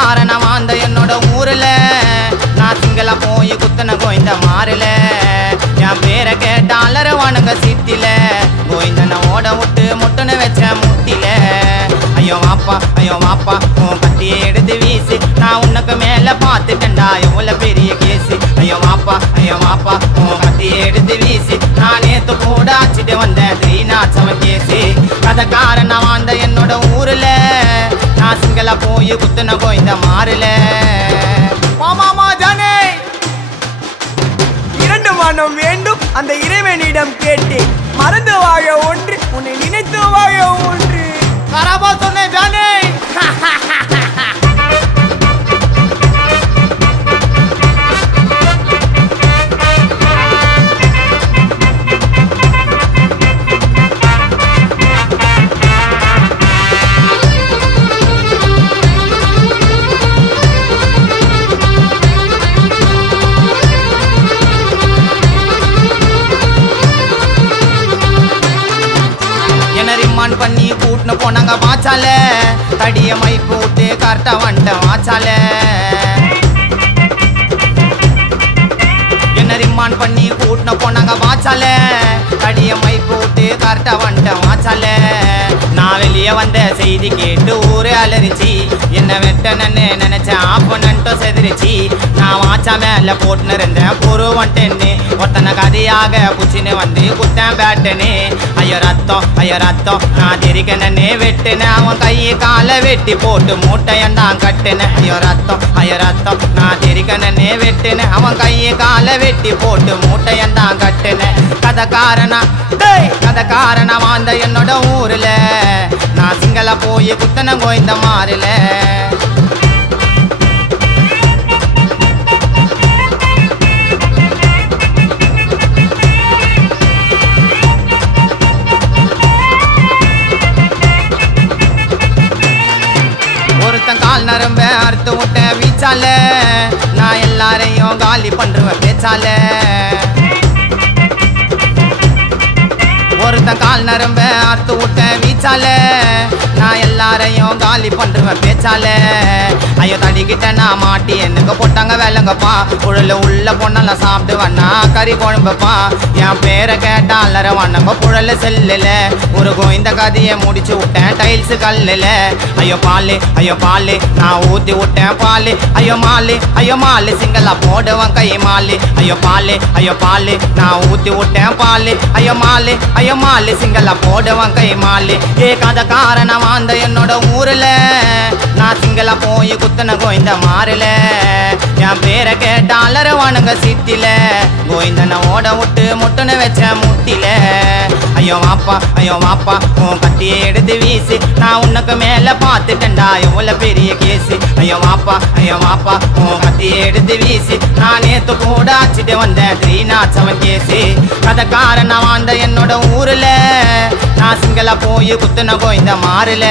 கதைக்காரன் வாழ்ந்த என்னோட ஊர்ல நான் சிங்கள போய் குத்தன கோயந்த மாறல என் பேரை கேட்டாலர வானுங்க சித்தில கோயந்தன ஓட விட்டு முட்டுன்னு வச்ச முட்டில ஐயோ வாப்பா உன் கத்தியை எடுத்து வீசு நான் உனக்கு மேல பார்த்துட்டேன்டா எவ்வளவு பெரிய கேசு ஐயோ வாப்பா உன் கத்தியை எடுத்து வீசு நான் நேத்து கூட ஆச்சிட்டு வந்தேன் 307 கேசு கதைக்காரன் வாழ்ந்த என்னோட ஊர்ல நான் சிங்கள போய் குத்துன கோயந்த மாறல மாமா ஜானே இரண்டு மனம் வேண்டும் அந்த இறைவனிடம் கேட்டு மறந்து வாழ ஒன்று உன்னை நினைத்து வாழ ஒன்று கராபா சொன்னேன் ஜானே பண்ணி கூட்டின போனாங்க வாச்சால தடிய மை போட்டு கரெக்டா வந்துட்ட வாச்சால என்ன ரிமான் பண்ணி கூட்டின போனாங்க வாச்சால தடிய மை போட்டு கரெக்டா வந்துட்ட வாச்சால நான் வெளியே வந்த செய்தி கேட்டு ஊரே அலறிச்சு என்ன வெட்டனன்னு நினைச்சேன் ஆப்பனன்ட்டோ செதிரிச்சு நான் வாச்சா மேல போட்டுன்னு இருந்தேன் பொறு வந்துட்டேன்னு ஒருத்தனை கதையாக புச்சின்னு வந்து குத்தேன் பேட்டுன்னு ஐயோ ரத்தம் நான் தெரிக்கனே வெட்டுனேன் அவன் கையை காலை வெட்டி போட்டு மூட்டையந்தான் கட்டுனேன் ஐயோ ரத்தம் நான் தெரிக்கனே வெட்டுனேன் அவன் கையை காலை வெட்டி போட்டு மூட்டையந்தான் கட்டுனேன் கதைக்காரனா வாழ்ந்த என்னோட ஊர்ல நான் சிங்கள போய் குத்தன கோயந்த மாறல ஒருத்தன் கால் நரம்ப அறுத்து விட்ட வீச்சால நான் எல்லாரையும் காலி பண்றேன் பேச்சால ஒருத்தன் கால் நரம்ப அறுத்து விட்ட வீச்சால நான் எல்லாரையும் காலி பண்றேன் பேச்சால ஐயோ தடிக்கிட்ட நான் மாட்டி எனக்கு போட்டாங்க வேலைங்கப்பா புழல உள்ள பொண்ணெல்லாம் சாப்பிட்டு வண்ணா கறி குழம்புப்பா என் பேரை கேட்டாலர வண்ணங்க புழல செல்லுல ஒரு கோயந்த கதையை முடிச்சு விட்டேன் டைல்ஸ் கல்லுல ஐயோ பாலு நான் ஊத்தி விட்டேன் பாலு ஐயோ மாலு சிங்களா போடுவான் கை மாலு ஐயோ பாலு நான் ஊத்தி விட்டேன் பாலு ஐயோ மாலு சிங்களா போடுவான் கை மாலு ஏ கதைக்காரன் வாழ்ந்த என்னோட ஊர்ல நான் சிங்கள போய் குத்தன கோயந்த மாறல என் பேரை கேட்டாலர வானுங்க சித்தில கோயந்தன ஓட விட்டு முட்டுன்னு வச்ச முட்டில ஐயோ வாப்பா உன் கத்தியை எடுத்து வீசு நான் உனக்கு மேல பார்த்துட்டேன்டா எவ்வளவு பெரிய கேசு ஐயோ வாப்பா உன் கத்தியை எடுத்து வீசு நான் நேத்து கூட ஆச்சிட்டு வந்தேன் 307 கேசு கதைக்காரன் வாழ்ந்த என்னோட ஊர்ல நான் சிங்கள போய் குத்துன கோயந்த மாறல